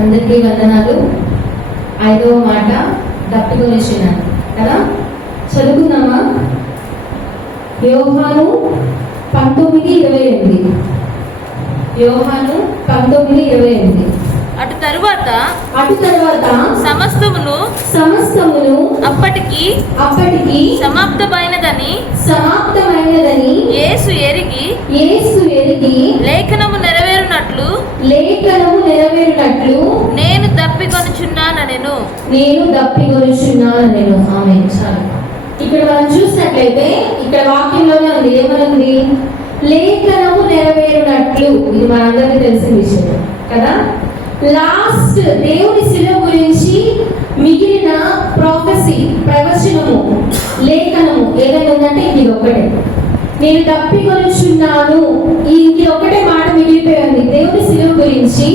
అందరికీ వందనాలు. 5వ మాట దప్పికొనిచ్చినాను కదా, చదువుకుందామా? యోహాను 19:28. యోహాను 19:28. అటు తరువాత సమస్తమును అప్పటికి సమాప్తమైనదని యేసు ఎరిగి లేఖనము నెరవేరునట్లు నేను దప్పికొనుచున్నానెను. ఆమేన్. చాలు. ఇక్కడ మనం చూసినట్లయితే ఇక్కడ వాక్యంలోనే ఉంది, ఏమనుంది? లేఖనము నెరవేరునట్లు. ఇది మనందరికీ తెలిసిన విషయం కదా. లాస్ట్ దేవుని శిలువ గురించి మిగిలిన ప్రాఫెసీ, ప్రవచనము, లేఖనము ఏదైనా ఉందంటే ఇది ఒక్కటే. నేను తప్పికొనుచున్నాను. ఇది ఒక్కటే మాట మిగిలిపోయింది. దేవుని శిలువ గురించి,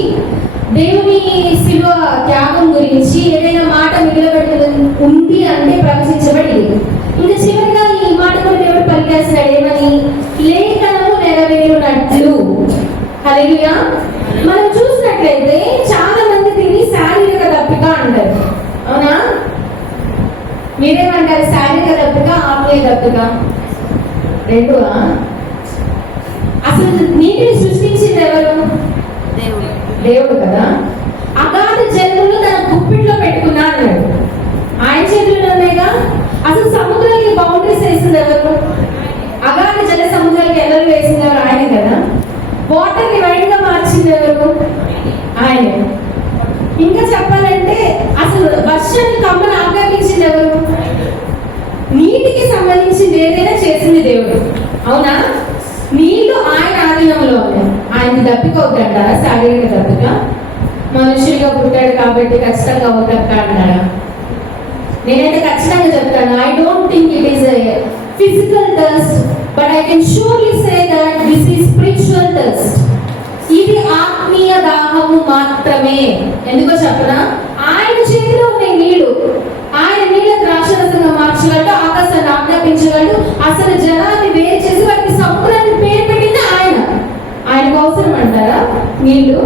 దేవుని శిలువ త్యాగం గురించి ఏదైనా మాట మిగిలిపెట్టి ఉంది అంటే ప్రవచించబడింది. ఇంకా చివరిగా ఈ మాట కూడా దేవుడు పలికేస్తాడు, ఏమని? లేఖనము నెరవేరునట్లు. హల్లెలూయా. మనం చూసినట్లయితే చాలా మంది దీన్ని శారీరక దప్పిక అంటారు. అవునా? మీరేమంటారు? శారీరక దప్పిక, ఆత్మీయ దప్పిక రెండు. అసలు నీటిని సృష్టించింది ఎవరు? దేవుడు కదా. అగాధ జలములు తన గుప్పిట్లో పెట్టుకున్నా అన్నాడు. ఆయన చేతుల్లో ఉన్నాయిగా. అసలు సముద్రానికి బౌండరీస్ వేసింది ఎవరు? అగాధ జల సముద్రానికి ఎవరు వేసినారు? ఆయన కదా. వాటర్ ని వైట్ గా మార్చింది ఎవరు? ఆయన. ఇంకా చెప్పాలంటే అసలు వర్షాన్ని కమ్మని ఆజ్ఞాపించింది ఎవరు? నీటికి సంబంధించింది ఏదైనా చేసింది దేవుడు. అవునా? నీళ్లు ఆయన ఆధీనంలో ఉన్నాయి. ఆయనకి దప్పికవుతాడా? శారీరక దప్పిక. మనుషులుగా పుట్టాడు కాబట్టి ఖచ్చితంగా అవుతాక అంటారా? నేనైతే ఖచ్చితంగా చెప్తాను, I don't think it is physical thirst, but I can surely say that this is spiritual thirst. ఇది ఆత్మీయ దాహము మాత్రమే. ఎందుకో చెప్పనా? ఆయన చేతిలో ఉన్న నీళ్లు, ఆయన నీళ్ళ ద్రాక్షరసంగా మార్చగలడు, ఆకాశాన్ని ఆజ్ఞాపించగలడు, అసలు జలాన్ని వేరు చేసి వాటికి సముద్రాన్ని పేరు పెట్టింది ఆయన. ఆయనకు అవసరం అంటారా నీళ్లు?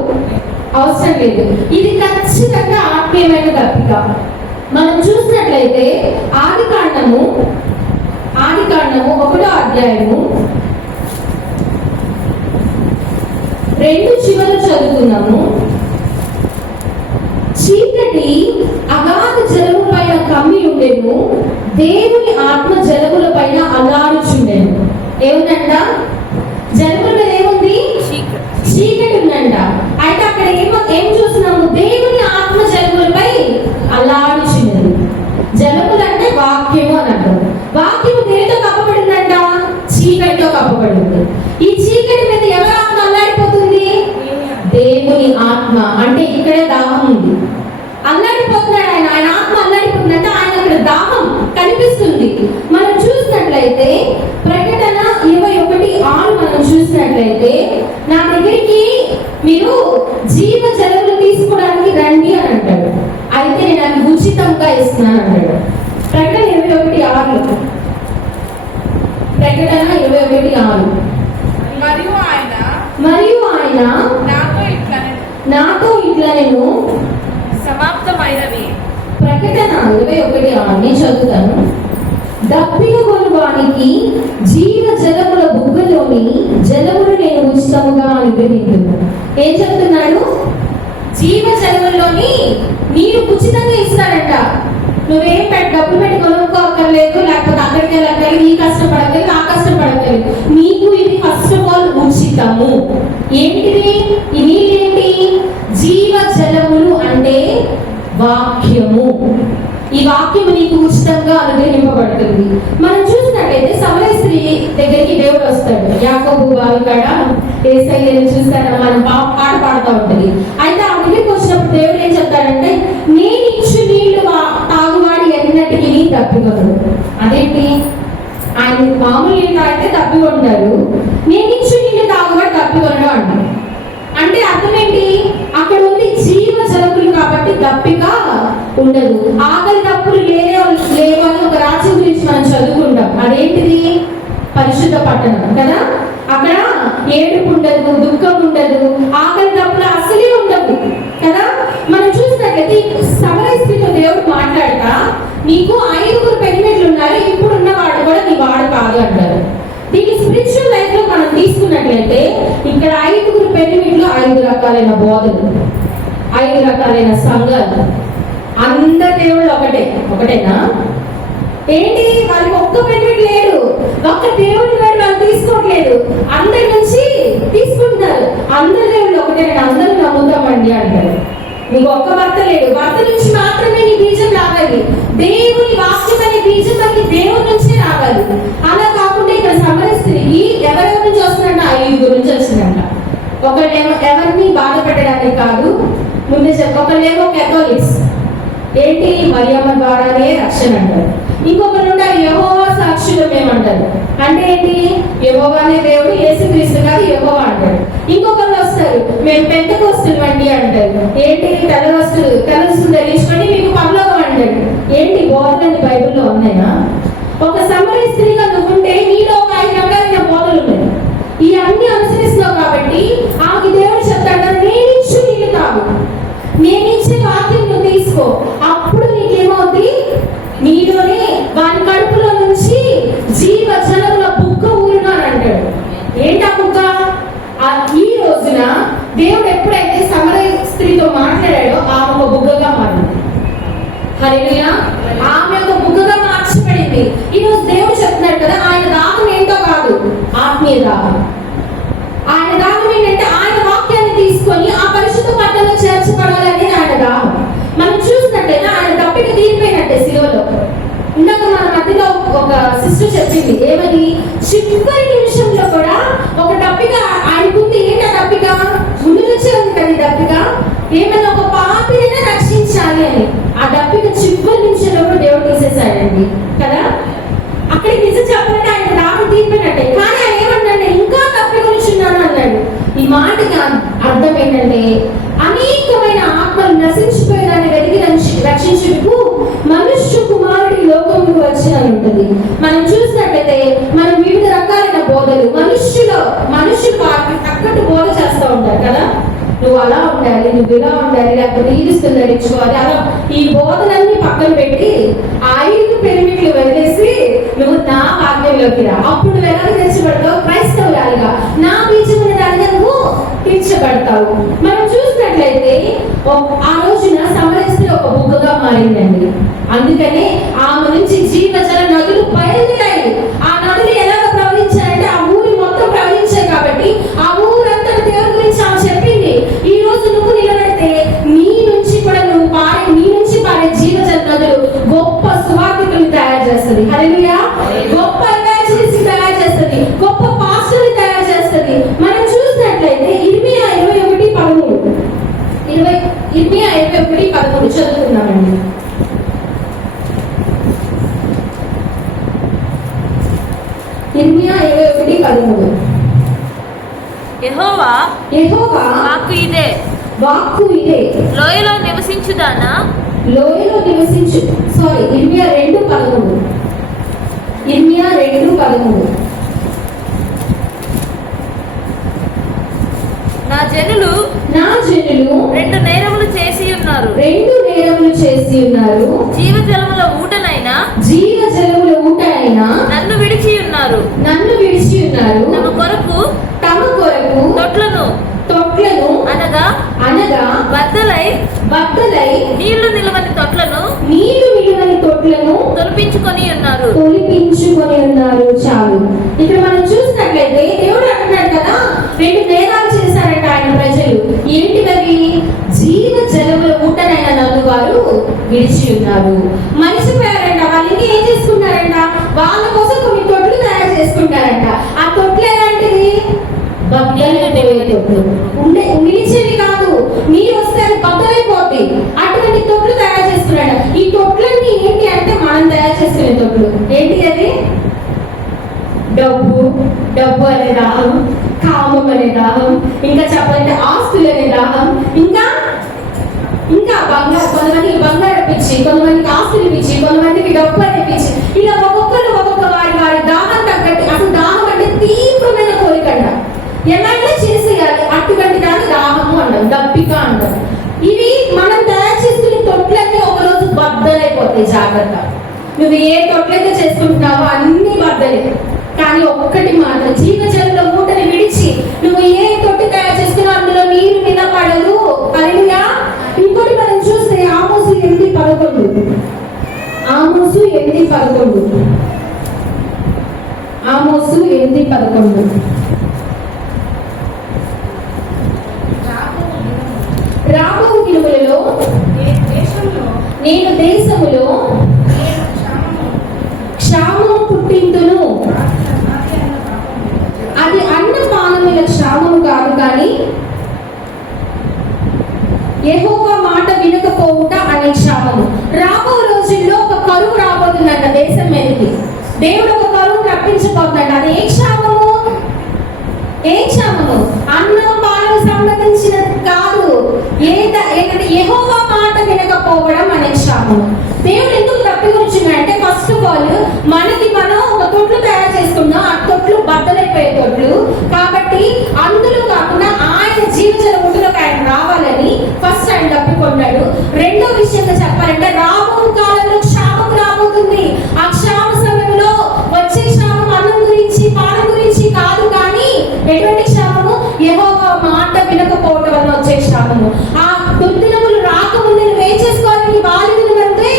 అవసరం లేదు. ఇది ఖచ్చితంగా ఆత్మీయమైన దప్పిక. మనం చూసినట్లయితే ఆది కాండము 1వ అధ్యాయము 2 చివరలు చదువుతున్నాము. చీకటి అగాధ జలము పైన కమ్మి ఉండేను, దేవుని ఆత్మ జలముల పైన అల్లాడుచుండెను. ఏముందంట? జలముల మీద ఏముంది? చీకటి ఉందంట. అయితే అక్కడ ఏం చూస్తున్నాము? దేవుని ఆత్మ జలములపై అల్లాడుచుండెను. జలములు అంటే వాక్యము అని అంటారు. వాక్యము దేనితో కప్పబడిందంట? చీకటితో కప్పబడింది. ఈ చీకటి మీద ఎవరి ఆత్మ అల్లాడిపోతుంది? దేవుని ఆత్మ. అంటే ఇక్కడే దాహం ఉంది. అల్లాడిపోతున్నాడు ఆయన. ఆయన ఆత్మ అల్లాడిపోతుందంటే ఆయన అక్కడ దాహం కనిపిస్తుంది. మనం చూసినట్లయితే ప్రకటన 21:6 మనం చూసినట్లయితే, నా దగ్గరికి మీరు జీవ జలములు తీసుకోవడానికి రండి అని అంటాడు. అయితే నేను అది ఉచితంగా ఇస్తున్నాను అంటాడు. ప్రకటన 21:6. ప్రకటన 21:6. మరియు ఆయన నాతో ఇట్లా నేను సమాప్తమైనవి. ప్రకటన 21:6 నేను చదువుతాను. దప్పిక కొనువానికి జీవ జలముల బుగ్గలోని జలములు నేను ఉచితముగా అనుగ్రహించున్నాను. ఏం చెప్తున్నాడు? జీవ జలముల్లోని నీరు ఉచితంగా ఇస్తాడంట. నువ్వేం డబ్బులు పెట్టి కొనుక్కోక్కర్లేదు, లేకపోతే అక్కడికి వెళ్ళక్కర్లేదు, ఈ కష్టపడక్కర్లేదు, ఆ కష్టపడక్కర్లేదు. నీకు ఇది ఫస్ట్ ఆఫ్ ఆల్ ఉచితము. ఏంటిది? ఈ నీళ్ళేంటి? జీవ జలములు అంటే వాక్యము. ఈ వాక్యము నీకు ఉచితంగా అనుగ్రహింపబడుతుంది. మనం చూసినట్లయితే సమరయ స్త్రీ దగ్గరికి దేవుడు వస్తాడు. యాకోబు బావి కాడ యేసయ్యను చూస్తాడు. మనం పాట పాడుతూ ఉంటుంది. అయితే ఆ దగ్గరికి వచ్చినప్పుడు దేవుడు ఏం చెప్తాడంటే, నేను ఇచ్చు నీళ్లు తాగువాడి ఎన్నటికీ తప్పికొనడు. అదేంటి? ఆయన మామూలు నీళ్ళు తాగితే తప్పికొంటారు, నేను ఇచ్చు నీళ్లు తాగువాడు తప్పికొనడు అంటారు. అంటే అర్థం ఏంటి? అక్కడ ఉంది జీవ జలములు కాబట్టి దప్పిక ఉండదు. ఆకలి దప్పులు లేవని ఒక రాజ్యం గురించి మనం చదువుకుంటాం. అదేంటిది? పరిశుద్ధ పట్టణం కదా. అక్కడ ఏడుపు ఉండదు, దుఃఖం ఉండదు, ఆకలి దప్పులు అసలే ఉండదు కదా. నీకు 5 పెనిమిట్లు ఉన్నారు, ఇప్పుడున్న వాడు కూడా నీ వాడు కాదు అంటారు. దీన్ని స్పిరిచువల్ లైఫ్ లో మనం తీసుకున్నట్లయితే ఇక్కడ 5 పెనిమిట్లు, 5 రకాలైన బోధలు, 5 రకాలైన సంఘాలు. అందరి దేవుళ్ళు ఒకటేనా? ఏంటి, వాళ్ళకి ఒక్క పెనిమిట్ లేడు, ఒక్క దేవుడి వాడు వాళ్ళు తీసుకోవట్లేదు, అందరి నుంచి తీసుకుంటున్నారు. అందరి దేవుళ్ళు ఒకటేనా? అందరూ నమ్ముతామండి అంటారు. నీకు ఒక్క భర్త లేడు, భర్త నుంచి మాత్రమే నీ బీజం రావాలి. దేవుని వాక్యం అనే బీజం మనకి దేవుడి నుంచే రావాలి. అలా కాకుండా ఇక్కడ సమరయ స్త్రీకి ఎవరెవరి నుంచి వస్తుందంట? 5 నుంచి వచ్చిందంట. ఒకళ్ళేమో ఎవరిని బాధ పెట్టడానికి కాదు, ముందే ఒకళ్ళేమో కేథోలిక్స్, ఏంటి మరియమ్మ ద్వారానే రక్షణ అంటారు. ఇంకొకరు ఉంటారు యెహోవా సాక్షులు మేమంటారు. అంటే ఏంటి, యెహోవానే దేవుడు, యేసుక్రీస్తు కాదు యెహోవా అంటారు. ఇంకొకరు వస్తారు మేము పెంతెకొస్తలు అండి అంటారు. ఏంటి, తెల్లవస్తులు ధరించుకొని మీకు పరలోకం అంటారు. ఏంటి, బోధనని బైబిల్లో ఉన్నాయా? ఒక సమరయ స్త్రీగా నువ్వుంటే నీలో ఒక 5 రకాలైన బోధలు ఉన్నాయి. ఈ అన్ని అనుసరిస్తున్నావు కాబట్టి ఆమెకి దేవుడు చెప్తాడు, నేనిచ్చు నీళ్ళు తాగు, నేనిచ్చే వాక్యం నువ్వు తీసుకో, అప్పుడు నీకేమవుతుంది, నీలోనే వాని కడుపులో నుంచి జీవ జలముల బుగ్గ ఊరునాడు అంటాడు. ఏంటా బుగ్గ? ఈ రోజున దేవుడు ఎప్పుడైతే సమరయ స్త్రీతో మాట్లాడాడో ఆమె ఒక బుగ్గగా మారింది. హల్లెలూయా! ఆమె ఒక బుగ్గగా మార్చబడింది. ఈ రోజు దేవుడు చెప్తున్నాడు కదా, ఆయన దాహం ఏంటో కాదు, ఆత్మీయ దాహం. ఆయన దాహం ఏంటంటే ఆయన వాక్యాన్ని తీసుకొని ఆ పరిశుద్ధ పట్టణంలో చేర్చబడాలనేది ఆయన దాహం. మనం చూసినట్టయితే ఆయన దప్పిక తీరిపోయినట్టే శిలువలో. ఇందాక మన మధ్యలో ఒక సిస్టర్ చెప్పింది, ఏమని, చివరి నిమిషంలో కూడా ఒక దప్పిక ఆయనకుంది. ఏంటా దప్పిక? ముందు నుంచే ఉంది కదా ఈ దప్పిక, ఏమైనా ఒక పాపినైనా రక్షించాలి అని. ఆ దప్పిక చివరి నిమిషంలో కూడా దేవుడు తీసేశాడండి కదా. అక్కడికి నిజం చెప్పాలంటే ఆయన దాహం తీరిపోయినట్టే. కానీ ఆయన ఏమన్నాడు, ఇంకా దప్పిక ఉంచున్నాను అన్నాడు. ఈ మాటకి అర్థం ఏంటంటే అనేకమైన ఆత్మలు నశించిపోయేదాన్ని వెతికి రక్షించుటకు మనుష్య కుమారుడి లోకముకు వచ్చినని ఉంటుంది. మనం చూసినట్లయితే మనం వివిధ రకాలైన బోధలు మనుషులు వాటికి తగ్గట్టు బోధ చేస్తూ ఉంటారు కదా. నువ్వు అలా ఉండాలి, నువ్వు ఇలా ఉండాలి, లేకపోతే ఈదుస్తుంది ధరించుకోవాలి, అలా ఈ బోధనల్ని పక్కన పెట్టి 5 పెనిమిట్లు వదిలేసి నువ్వు నా వాక్యంలోకి రా, అప్పుడు నువ్వు ఎలా తెచ్చబడతావు? క్రైస్తవురాలిగా, నా బీజమున్న దానిగా నువ్వు తీర్చబడతావు. మనం చూసినట్లయితే ఆ రోజున సమరయ స్త్రీ ఒక బుగ్గగా మారిందండి. అందుకనే ఆమె నుంచి జీవజల నదులు బయలుదేరాయి. ఆ నదులు ఎలాగ ప్రవహించాయంటే ఆ ఊరి మొత్తం ప్రవహించాయి. కాబట్టి ఆ ఊరంతా దేవుడి గురించి ఆమె చెప్పింది. ఈ రోజు నువ్వు నిలబడితే నీ నుంచి పారే జీవజల నదులు గొప్ప సువార్తికుల్ని తయారు చేస్తుంది. హల్లెలూయా! గొప్ప ఎవాంజలిస్ట్ తయారు చేస్తుంది, గొప్ప పాస్టర్ని తయారు చేస్తుంది. మనం చూసినట్లయితే ఇర్మియా 21:13 చదువుతున్నామండి. ఇర్మియా 21:13 యెహోవా వాక్కు ఇదే, లోయలో నివసించుదానా, ఇర్మియా 2:13 నా జనులు 2 నేరములు చేసి ఉన్నారు, జీవజలముల ఊటనైనా నన్ను విడిచి ఉన్నారు, తమ కొరకు తొట్లను అనగా బద్దలై నీళ్లు నిలవని తొట్లను తొలిపించుకొని ఉన్నారు. చాలు. ఇక్కడ మనం చూసినట్లయితే దేవుడు అంటున్నాడు కదా, 2 నేరాలు చేశారంట ఆయన ప్రజలు. ఏంటివి? జీవ జలముల ఊటనైన నన్ను వారు విడిచి ఉన్నారు. మనిషిపోయారంట. వాళ్ళు ఇంకా ఏం చేసుకున్నారంట? వాళ్ళ కోసం కొన్ని తొట్లు తయారు చేసుకుంటారంట. ఆ తొట్లు ఎలాంటివి? నిలిచేవి కాదు, నీరు వస్తే అది బద్దలైపోద్ది. అటువంటి తొట్లు తయారు చేసుకున్నాడు. ఈ తొట్లన్నీ ఏంటి అంటే మనం తయారు చేసుకునే తొట్లు. ఏంటి అది? డబ్బు అనే దాహం, కామం అనే దాహం, ఇంకా చెప్పాలంటే ఆస్తులు అనే దాహం, ఇంకా బంగారు, కొంతమందికి బంగారం పిచ్చి, కొంతమందికి ఆస్తులు పిచ్చి, కొంతమందికి డబ్బు అనే పిచ్చి. ఇలా ఒక్కొక్కరు ఒక్కొక్క వారి దాహం తగ్గట్టు. అసలు దాహం అంటే తీవ్రమైన కోరికంట, ఎలాంటి చేసేయాలి, అటువంటి దాన్ని దాహము అంటాం, దప్పిక అంటాం. ఇవి మనం తయారు చేసుకునే తొట్లన్నీ ఒకరోజు బద్దలైపోతాయి. జాగ్రత్త. నువ్వు ఏ తొట్లయితే చేసుకుంటున్నావో అన్ని బద్దలే. కానీ ఒక్కటి మాత్రం జీవజలంలో మూటని విడిచి నువ్వు ఏ తొట్టి తయారు చేసుకున్నావు అందులో నీరు నిలబడదు. హల్లెలూయా. ఇంకోటి మనం చూస్తే ఆమోసు 8:11. ఆమోసు 8:11. ఆమోసు 8:11. రాబో దినములలో నేను దేశములో క్షామము పుట్టింతును. అది అన్నపానముల క్షామము కాదు, కానీ యెహోవా మాట వినకపోవుట అనే క్షామము. రాబో రోజుల్లో ఒక కరువు రాబోతుందంట దేశం మీదకి. దేవుడు ఒక కరువు రప్పించబోతున్నాడు. అది ఏ క్షామము? ఏ క్షామము? అన్నపానము సంబంధించినది కాదు. ఏంటంటే యెహోవా మాట వినకపోవడం అనే క్షామము. దేవుడు ఎందుకు తప్పికొచ్చిందంటే, ఫస్ట్ ఆఫ్ ఆల్ మనకి మనం ఒక తొట్లు తయారు చేసుకున్నాం. ఆ తొట్లు బద్దలైపోయే తొట్లు కాబట్టి అందులో కాకుండా ఆయన జీవజల ఊటిలోకి ఆయన రావాలని ఫస్ట్ ఆయన తప్పికొన్నాడు. రెండో విషయంగా చెప్పాలంటే రాబో కాలంలో క్షామం రాబోతుంది. ఆ క్షామ సమయంలో వచ్చే క్షామం అన్నం గురించి పాల గురించి కాదు, కానీ ఎటువంటి క్షామము? యెహోవా మాట వినకపోవడం వల్ల వచ్చే క్షామము. ఆ దుర్దినములు రాకముందు నువ్వు ఏం చేసుకోవాలి? నీ బాల్యమును అంటే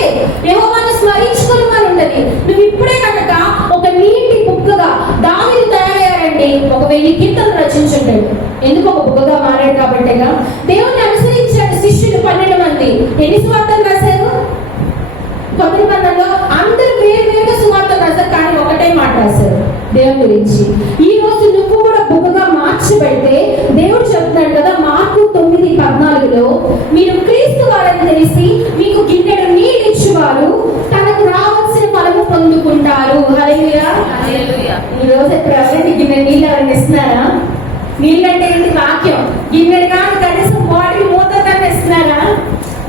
యెహోవాను స్మరించుకోమని ఉంటది. నువ్వు ఇప్పుడే కనుక ఒక నీటి బుగ్గగా దావీదు తయారయ్యాడండి. 1000 కీర్తనలు రచించుంటాడు. ఎందుకు ఒక బుగ్గగా మారాడు? కాబట్టేగా. దేవుని అనుసరించాడు శిష్యులు 12 మంది. ఎన్ని సువార్తలు రాశారు? 9 మందిలో అందరూ వేరువేరుగా సువార్తలు రాశారు, కానీ ఒకటే మాట రాశారు దేవుని గురించి. ఈ రోజు నువ్వు కూడా బుగ్గగా మార్చబడితే దేవుడు చెప్తున్నాడు కదా మార్కు 9:14, మీరు క్రీస్తు వారని తెలిసి మీకు గిన్నెడు నీళ్ళు ఇచ్చువారు తనకు రావాల్సిన ఫలము పొందుకుంటారు. హల్లెలూయా. ఈ రోజు ఎవరైనా గిన్నె నీళ్ళు ఎవరైనా ఇస్తున్నారా? నీళ్ళంటే ఏంటి? వాక్యం. గిన్నెడు కానీ కనీసం బాటిల్ మూత కన్నా ఇస్తున్నారా?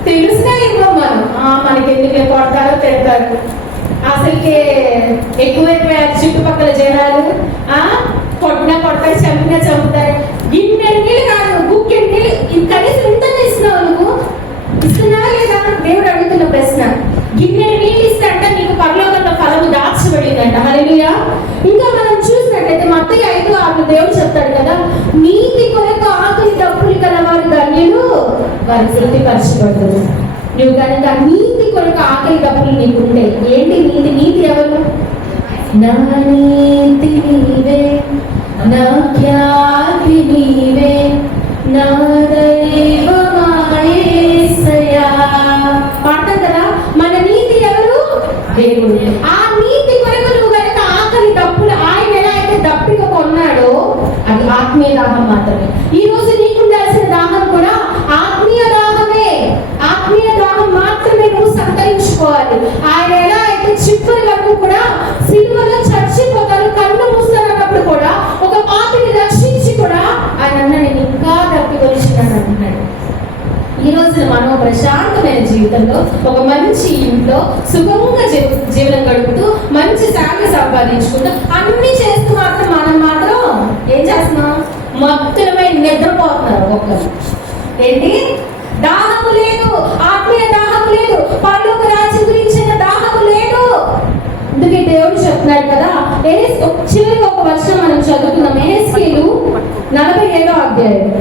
తెలుసుగా ఇవ్వం మనం. మనకి ఎందుకు కొడతారో తిడతారు. అసలుకే ఎక్కువైపోయారు చుట్టుపక్కల జనాలు. కొట్టినా కొడతారు, చంపినా చంపుతారు. గిన్నెడు నీళ్ళు కాదు, గుక్కెడు నీళ్ళు కనీసం ఇంతనే ఇస్తున్నావు. నువ్వు ఇస్తున్నావా లేదా? దేవుడు అడుగుతున్న ప్రశ్న. గిన్నెడు నీళ్ళు ఇస్తే అంటే నీకు పరలోకంలో ఫలము దాచబడిందంట. హల్లెలూయా. ఇంకా మనం చూసినట్లయితే మత్తయి 5:6 దేవుడు చెప్తాడు కదా, నీతి కొరకు ఆకలి దప్పులు కలవారు ధన్యులు, వారు తృప్తిపరచబడతారు. నువ్వు కనుక నీతి కొరకు ఆకలి దప్పులు నీకుంటే ఏంటి నీతి? నీతి ఎవరు? నా నీతి నీవే, నా ఖ్యాతి నీవే, నా దైవమా యేసయ్యా. పాడతాం కదా, మన నీతి ఎవరు? దేవుడు. ఆ నీతి కొరకు నువ్వు కనుక ఆకలి దప్పులు ఆయన ఎలా అయితే దప్పిక కొన్నాడో అది ఆత్మీయ దాహం మాత్రమే. ఈ రోజు నీకు ఉండాల్సిన దాహం కూడా ఆత్మీయ దాహమే. ఆత్మీయ దాహం మాత్రమే నువ్వు సంతరించుకోవాలి. ఆయన ఎలా అయితే చివరి వరకు కూడా సిలువలో చచ్చిపోతారు, కన్ను మూస్తానన్నప్పుడు కూడా ఒక పాపిని రక్షించి కూడా ఆయన నేను ఇంకా దప్పికొచ్చినాను అంటున్నాడు. ఈ రోజున మనం ప్రశాంతమైన జీవితంలో ఒక మంచి ఇంట్లో సుఖంగా జీవనం గడుపుతూ మంచి శాలరీ సంపాదించుకుంటూ అన్ని చేస్తూ మనం మాత్రం ఏం చేస్తున్నాం? మొత్తమై నిద్రపోతున్నారు ఒక్కరు. ఏంటి? దాహము లేదు, ఆత్మీయ దాహము లేదు, పరలోక రాజ్యం గురించిన దాహము లేదు. అందుకే దేవుడు చెప్తున్నాడు కదా, చివరికి ఒక వర్షం మనం చదువుకున్నాం. ఎహెజ్కేలు 47వ అధ్యాయం.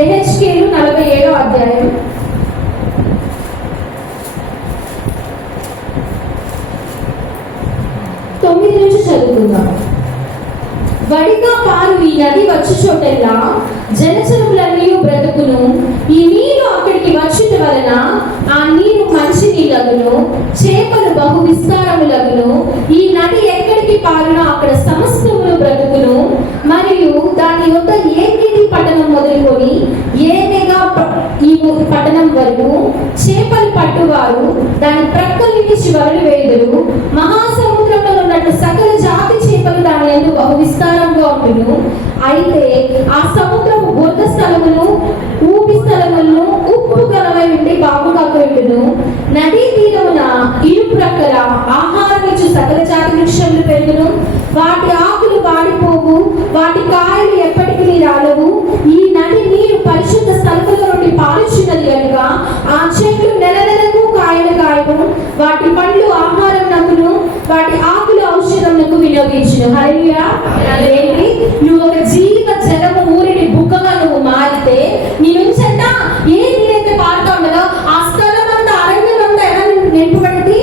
ఎహెజ్కేలు 47వ అధ్యాయం 9 నుంచి చదువుకుందాం. వడిగా పాలు ఈ నది వచ్చు చోటెల్లా జలచరములన్నీ బ్రతుకును. ఈ నీరు అక్కడికి వచ్చుట వలన ఆ నీరు మంచి నీళ్ళగును, చేపలు బహు విస్తారములగును. ఈ నది ఎక్కడికి పారునో అక్కడ సమస్తములు బ్రతుకును. మరియు దాని యొక్క ఏకేది పట్టణం మొదలుకొని ఏనేగా ఈ పట్టణం వరకు చేపలు పట్టువారు దాని ప్రక్కల నుంచి వలలు వేయుదురు. మహాసముద్రంలో ఉన్నట్టు సకల జాతి చేపలు దాని యందు బహు విస్తారంగా ఉండును. అయితే ఆ సముద్రము బురద స్థలమును ఊపి స్థలములను ఉప్పు గలవై ఉండి బాగుగా ఉండును. నదీ తీరమున ఇరు ప్రక్కల ఆహారం ఇచ్చు సకల జాతి వృక్షములు పెరుగును. వాటి ఆకులు వాడిపోవు, వాటి కాయలు ఎప్పటికీ రాలవు. ఈ నది నీరు పరిశుద్ధ స్థలముల నుండి పారుచున్నది కనుక ఆ చెట్లు నెల నెలకు కాయలు కాయను. వాటి పండ్లు ఆహారం వినియోగించును. హల్లెలూయా. ఏంటి? నువ్వు ఒక జీవ జలము ఊరిని బుగ్గగా నువ్వు మారితే నీ నుంచి అంట ఏ నీరైతే పారుతా ఉండదో ఆ స్థలం అంతా అరణ్యం అంతా ఎలా నింపబడింది?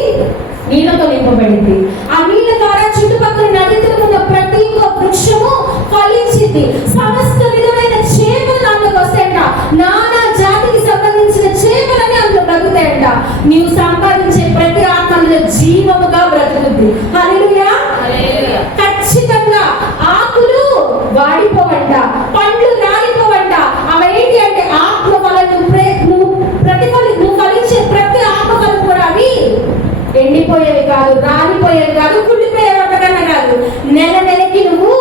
నీళ్ళతో నింపబడింది. ఆ నీళ్ళ ద్వారా చుట్టుపక్కల నదిలో ఉన్న ప్రతి ఒక్క వృక్షము ఫలించింది. సమస్త విధమైన చేపలు దాంట్లోకి వస్తాయంట. నానా జాతికి సంబంధించిన చేపలని అందులో బ్రతుకుతాయంట. నీవు సంపాదించే ప్రతి ఆత్మలో జీవముగా బ్రతుకుతుంది. హల్లెలూయా. ఖచ్చితంగా ఆకులు వాడిపోవంట, పండ్లు రాలిపోవంట. అవి ఏంటి అంటే ఆత్మ ఫలం. నువ్వు ఫలించే ప్రతి ఆత్మ ఫలం కూడా అవి ఎండిపోయేవి కాదు, రాలిపోయేవి కాదు, కుళ్ళిపోయేవటకన్నా కాదు. నెల నెలకి నువ్వు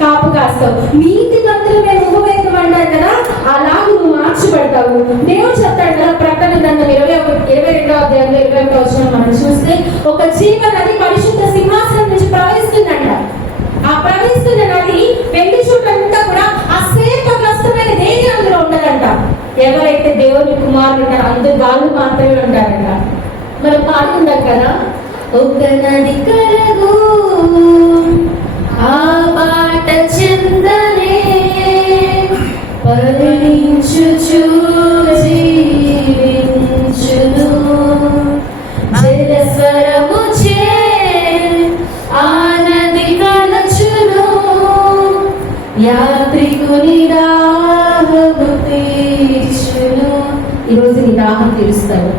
కాపు కాస్తావు. నీతి మంత్రులమే నువ్వు వేయమంటారు కదా, అలా నువ్వు మార్చబడతావు. దేవుడు చెప్తాడు కదా ప్రకటన గ్రంథం 22వ అధ్యాయంలో 21వ వచనం మనం చూస్తే ఒక జీవ నది పరిశుద్ధ సింహాసనం నుంచి ప్రవహిస్తుందంట. ఆ ప్రవహిస్తున్న నది వెండి చుట్టంతా కూడా ఆ శాపగ్రస్తమైన దేని అందులో ఉండదంట. ఎవరైతే దేవుని కుమారులు ఉంటారో అందరు వాళ్ళు మాత్రమే ఉంటారంట. మనం పాడుకుంటాం కదా, ఒక నది కలగు ఆ బాట చెందనే పరిణించుచు జీవించును జలస్వరము చే ఆ నది కలచును యాత్రికుని దాహము తీర్చును. ఈరోజు నీ దాహం తీరుస్తాడు.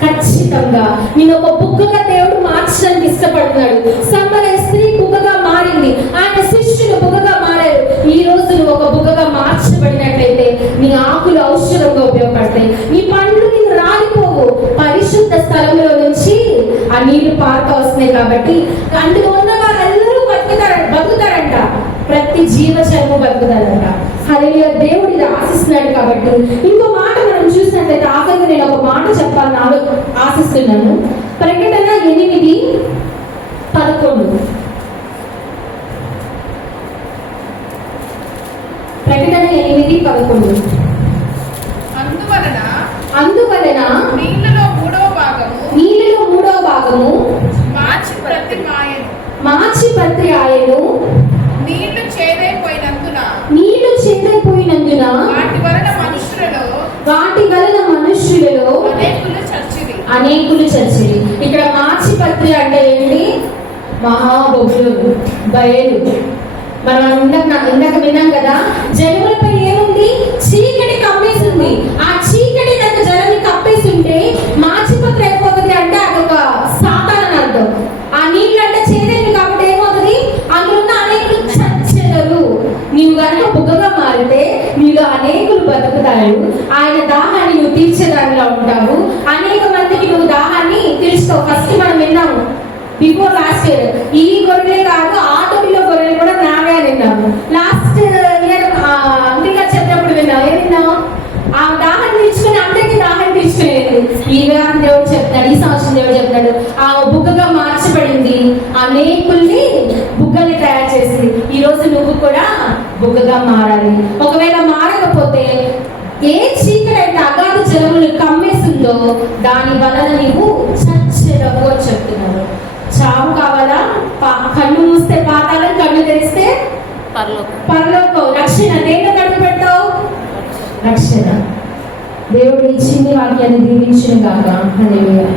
ఖచ్చితంగా నేను ఒక బుగ్గగా దేవుడు మార్చడానికి ఇష్టపడుతున్నాడు. సమ్మర్ స్త్రీ బుగ్గగా మారింది, ఆయన శిష్యులు బుగ్గగా మారారు. ఈ రోజు నువ్వు ఒక బుగ్గగా మార్చబడినట్లయితే నీ ఆకులు ఔషధంగా ఉపయోగపడతాయి. నీ పండ్లు నీకు రాలిపోవు. పరిశుద్ధ స్థలంలో నుంచి ఆ నీళ్లు పారుతూ వస్తున్నాయి కాబట్టి అందులో ఉన్న వాళ్ళందరూ బతుకుతారంట. ప్రతి జీవచరము బతుకుతారంట. హల్లెలూయా. దేవుడు ఇది ఆశిస్తున్నాడు కాబట్టి ఇంకో మాట మనం చూసినట్లయితే ఆఖరిగా నేను ఒక మాట చెప్పాలని ఆశిస్తున్నాను. ప్రకటన 8:11. ప్రకటన 8:11. అందువలన నీళ్ళలో మూడవ భాగము మార్చి ప్రతి ఆయను నీళ్లు చేదైపోయినందున వాటి వలన మనుష్యులలో అనేకులు చచ్చిరి. ఇక్కడ మార్చి పత్రి అంటే ఏంటి? మహాబొబ్బులు, బయలు. మనం ఇందాక విన్నాం కదా, జనములపై ఏముంది? చీకటి కప్పేసింది. ఆ చీకటి కనుక జనాన్ని కప్పేస్తుంటే మార్చి పత్రి అయిపోతుంది అంటే అదొక సాతాను అర్థం. ఆ నీళ్ళు అంటే చేదేవి కాబట్టి ఏమవుతుంది? అందులో అనేకులు చచ్చెదరు. నీవు కనుక బుగ్గగా మారితే నీలో అనేకులు బతుకుతారు. ఆయన దాహాన్ని నువ్వు తీర్చేదానిలో ఉంటావు. అనేక మందికి నువ్వు దాహాన్ని తీర్చుతావు. ఫస్ట్ మనం విన్నాము బిఫోర్ లాస్ట్ ఇయర్, ఈ గొర్రెలే కాదు ఆ తొడిలో గొర్రెలు కూడా నావే విన్నాము. లాస్ట్ ఇయర్ అంతిగా చెప్పినప్పుడు విన్నావు. ఏం విన్నావు? ఆ దాహాన్ని తీర్చుకుని అందరికీ దాహాన్ని తీర్చుకునేది. ఈ వారం దేవుడు చెప్తాడు, ఈ సంవత్సరం దేవుడు చెప్తాడు, ఆ బుగ్గగా మార్చబడింది, అనేకుల్ని బుగ్గని తయారు చేసింది. ఈ రోజు నువ్వు కూడా బుగ్గగా మారాలి. ఒకవేళ మారకపోతే ఏ చీకటి అయితే అగాధ జలములు కమ్మేసిందో దాని వలన నీవు చచ్చెదవు అని చెప్తున్నాడు. చావు కావాలా? కళ్ళు మూస్తే పాతాళం, కళ్ళు తెరిస్తే పరలోకం. రక్షణ దేంట్లో కడుపు పెడతావు? రక్షణ. దేవుడు ఈ చిన్ని వాక్యాన్ని దీవించును గాక. హల్లెలూయా.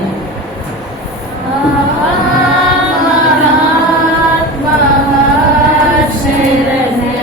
శరణ్య